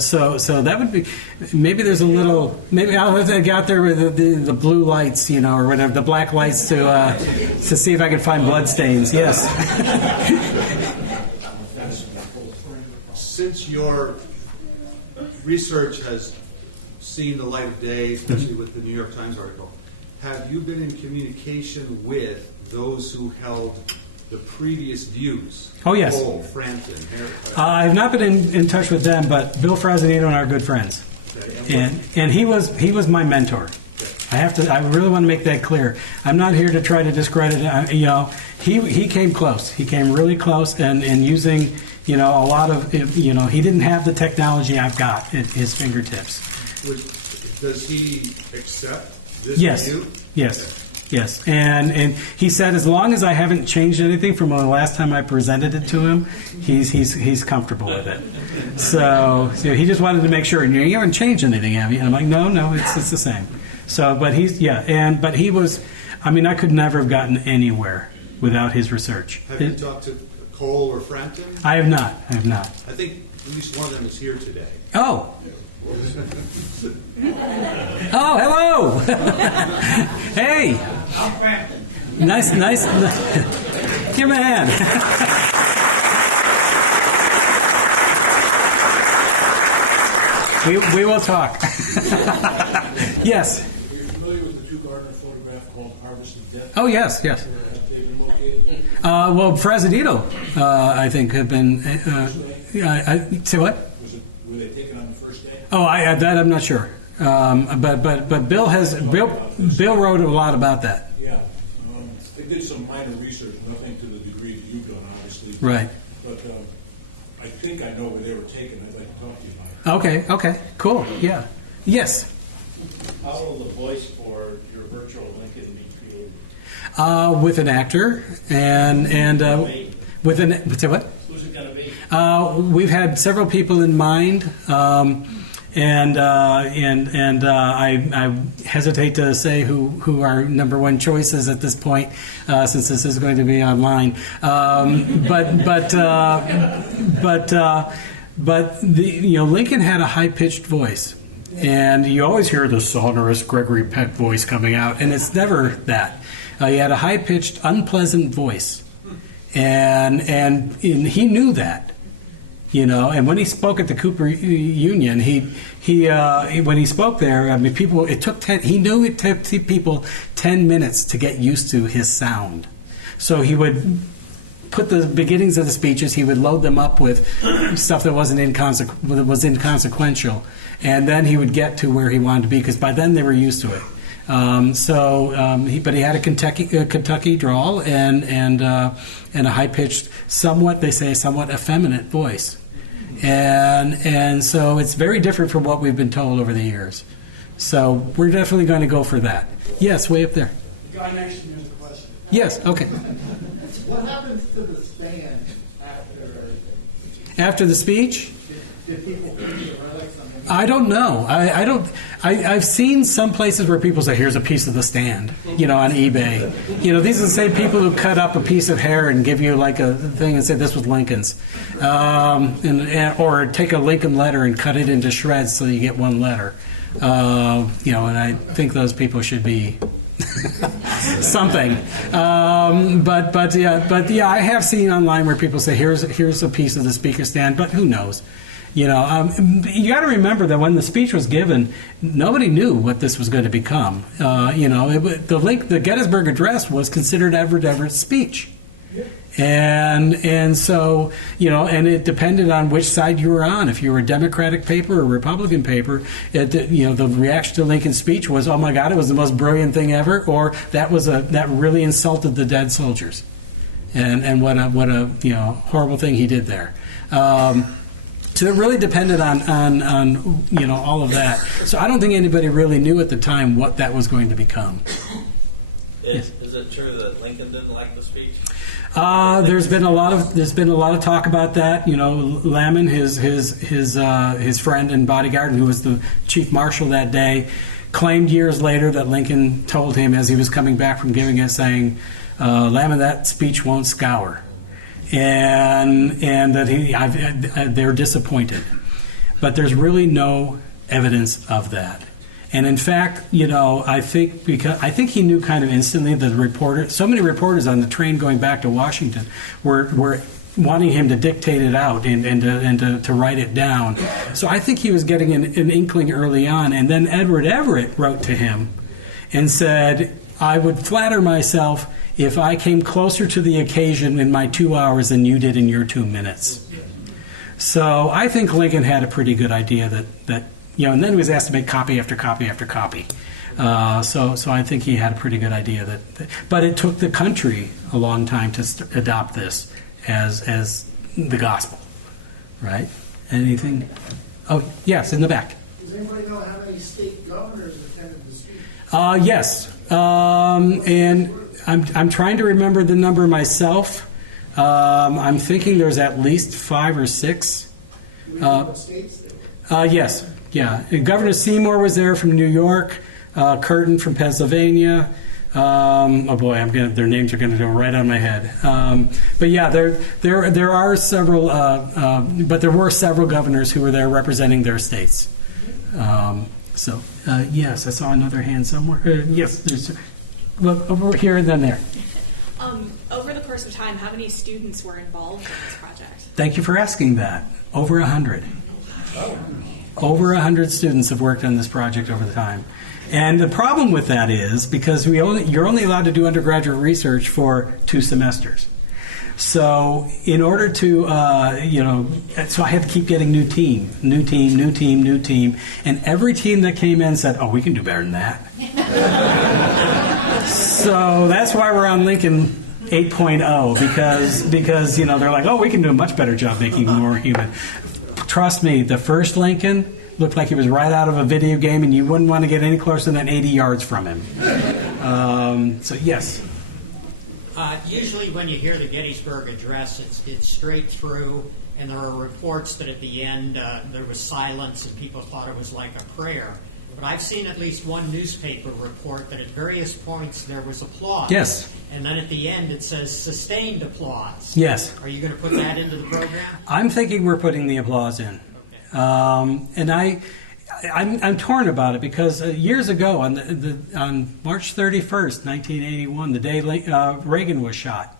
so that would be. Maybe there's a little. Maybe I'll have to get out there with the blue lights, or whatever, the black lights to see if I can find bloodstains. Yes. Since your research has seen the light of day, especially with the New York Times article, have you been in communication with those who held the previous views? Oh, yes. Cole, Frampton, I've not been in touch with them, but Bill Frazanito and I are good friends. Okay. And he was my mentor. Okay. I really want to make that clear. I'm not here to try to discredit it. He came close. He came really close, and using a lot of he didn't have the technology I've got at his fingertips. Does he accept this view? Yes. And he said as long as I haven't changed anything from the last time I presented it to him, he's comfortable with it. So he just wanted to make sure. You haven't changed anything, have you? And I'm like, no, it's the same. So, but but he was. I mean, I could never have gotten anywhere without his research. Have you talked to Cole or Frampton? I have not. I think at least one of them is here today. Oh, hello. Hey. I'm Frampton. Nice. Give him a hand. We will talk. Yes. Are you familiar with the two-Gardner photograph called Harvest of Death? Oh, yes. Where have they been located? Frazanito, I think, have been. Say what? Were they taken on the first day? Oh, that I'm not sure. But Bill wrote a lot about that. Yeah, they did some minor research, nothing to the degree that you've done, obviously. Right. But I think I know where they were taken. I'd like to talk to you about it. Okay, cool. Yeah. Yes. How will the voice for your virtual Lincoln be created? With an actor and with an. Say what? Who's it going to be? We've had several people in mind, and I hesitate to say who our number one choice is at this point, since this is going to be online. But Lincoln had a high-pitched voice, and you always hear the sonorous Gregory Peck voice coming out, and it's never that. He had a high-pitched, unpleasant voice, and he knew that, And when he spoke at the Cooper Union, when he spoke there, I mean, he knew it took people 10 minutes to get used to his sound, so he would put the beginnings of the speeches, he would load them up with stuff that was inconsequential, and then he would get to where he wanted to be, because by then they were used to it. But he had a Kentucky drawl and a high pitched, somewhat effeminate voice, and so it's very different from what we've been told over the years. So we're definitely going to go for that. Yes, way up there. The guy next to me has a question. Yes. Okay. What happens to the stand After the speech? Did people put the relics on him? I don't know. I've seen some places where people say, "Here's a piece of the stand," on eBay. These are the same people who cut up a piece of hair and give you like a thing and say this was Lincoln's, or take a Lincoln letter and cut it into shreds so you get one letter. And I think those people should be something. But yeah, I have seen online where people say, "Here's a piece of the speaker stand," but who knows? You got to remember that when the speech was given, nobody knew what this was going to become. The Gettysburg Address was considered Edward Everett's speech. And so, and it depended on which side you were on. If you were a Democratic paper or Republican paper, the reaction to Lincoln's speech was, "Oh my God, it was the most brilliant thing ever," or that really insulted the dead soldiers, and what a horrible thing he did there. So it really depended on all of that. So I don't think anybody really knew at the time what that was going to become. Is it true that Lincoln didn't like the speech? There's been a lot of talk about that. Lamon, his friend and bodyguard, who was the chief marshal that day, claimed years later that Lincoln told him as he was coming back from giving it, saying, "Lamon, that speech won't scour," and that they're disappointed. But there's really no evidence of that. And in fact, I think he knew kind of instantly that so many reporters on the train going back to Washington were wanting him to dictate it out and to write it down. So I think he was getting an inkling early on. And then Edward Everett wrote to him and said, "I would flatter myself if I came closer to the occasion in my 2 hours than you did in your 2 minutes." So I think Lincoln had a pretty good idea that and then he was asked to make copy after copy after copy. So I think he had a pretty good idea but it took the country a long time to adopt this as the gospel, right? Anything? Oh, yes, in the back. Does anybody know how many state governors attended the speech? Yes, and I'm trying to remember the number myself. I'm thinking there's at least 5 or 6. Do we know what states they were? Yes. Yeah, Governor Seymour was there from New York, Curtin from Pennsylvania. Oh boy, their names are going to go right on my head. But yeah, there are several, but there were several governors who were there representing their states. Yes, I saw another hand somewhere. Yes, there's over here and then there. Over the course of time, how many students were involved in this project? Thank you for asking that. Over 100. Over 100 students have worked on this project over the time. And the problem with that is because you're only allowed to do undergraduate research for 2 semesters. So in order to, so I had to keep getting new team. And every team that came in said, "Oh, we can do better than that." So that's why we're on Lincoln 8.0 because they're like, "Oh, we can do a much better job making it more human." Trust me, the first Lincoln looked like he was right out of a video game, and you wouldn't want to get any closer than 80 yards from him. So yes. Usually when you hear the Gettysburg Address, it's straight through, and there are reports that at the end there was silence and people thought it was like a prayer. But I've seen at least one newspaper report that at various points there was applause. Yes. And then at the end it says sustained applause. Yes. Are you going to put that into the program? I'm thinking we're putting the applause in. Okay. And I'm torn about it because years ago on March 31st, 1981, the day Reagan was shot,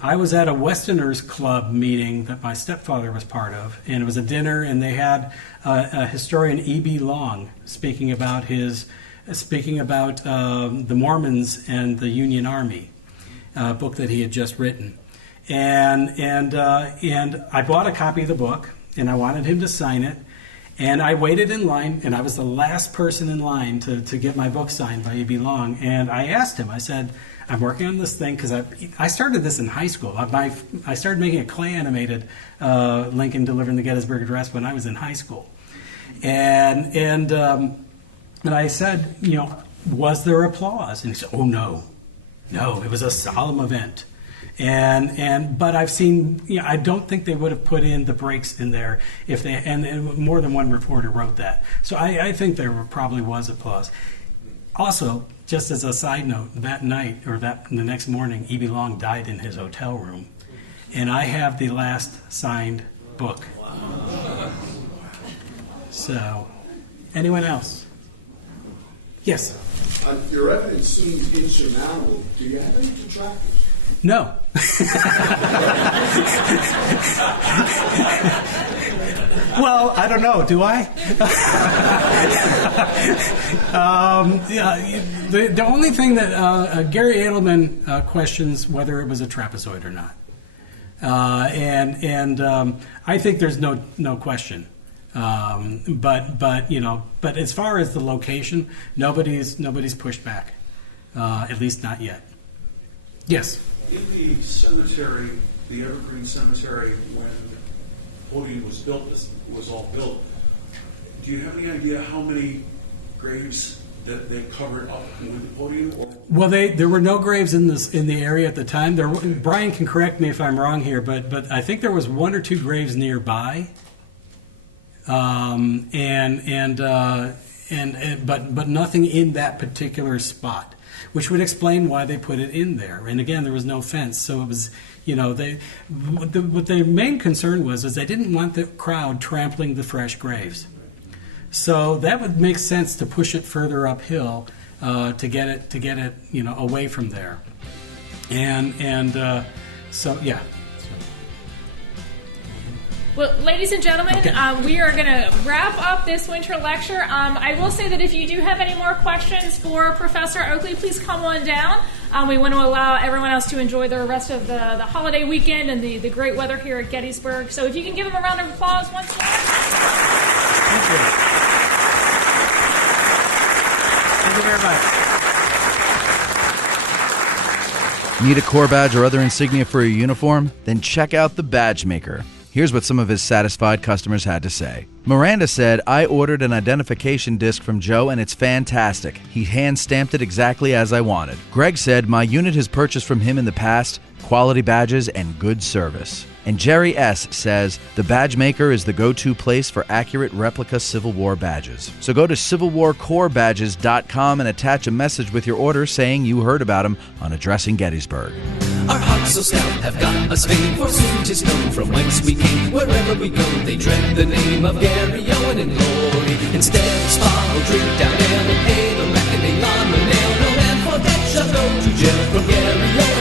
I was at a Westerners Club meeting that my stepfather was part of, and it was a dinner, and they had a historian, E.B. Long, speaking about the Mormons and the Union Army, a book that he had just written, and I bought a copy of the book, and I wanted him to sign it, And I waited in line, and I was the last person in line to get my book signed by E.B. Long. And I asked him, I said, I'm working on this thing because I started this in high school. I started making a clay animated Lincoln delivering the Gettysburg Address when I was in high school. And I said, was there applause? And he said, oh, no, it was a solemn event. But I've seen, I don't think they would have put in the breaks in there if they, and more than one reporter wrote that. So I think there probably was applause. Also, just as a side note, that night or the next morning, E.B. Long died in his hotel room, and I have the last signed book. So, anyone else? Yes. Your evidence seems insurmountable. Do you have any detractors? No. Well, I don't know. Do I? The only thing that Gary Edelman questions whether it was a trapezoid or not, and I think there's no question. But as far as the location, nobody's pushed back, at least not yet. Yes. In the cemetery, the Evergreen Cemetery, when the podium was built, was all built, do you have any idea how many graves that they covered up with the podium? Well, there were no graves in the area at the time. Brian can correct me if I'm wrong here, but I think there was 1 or 2 graves nearby, but nothing in that particular spot, which would explain why they put it in there. And again, there was no fence, so it was, what their main concern was they didn't want the crowd trampling the fresh graves. So that would make sense to push it further uphill to get it away from there. So yeah. Well, ladies and gentlemen, we are going to wrap up this winter lecture. I will say that if you do have any more questions for Professor Oakley, please come on down. We want to allow everyone else to enjoy the rest of the holiday weekend and the great weather here at Gettysburg. So if you can give them a round of applause once more. Thank you. Thank you very much. Need a Corps badge or other insignia for your uniform? Then check out the Badge Maker. Here's what some of his satisfied customers had to say. Miranda said, I ordered an identification disc from Joe and it's fantastic. He hand-stamped it exactly as I wanted. Greg said, my unit has purchased from him in the past quality badges and good service. And Jerry S. says, the Badge Maker is the go-to place for accurate replica Civil War badges. So go to CivilWarCorpsBadges.com and attach a message with your order saying you heard about him on Addressing Gettysburg. Our hearts so stout have got us vain, for soon 'tis known from whence we came. Wherever we go, they dread the name of Garryowen in glory. Instead of spa, drink down ale and pay the reckoning on the nail. No man forget shall go to jail from Garryowen.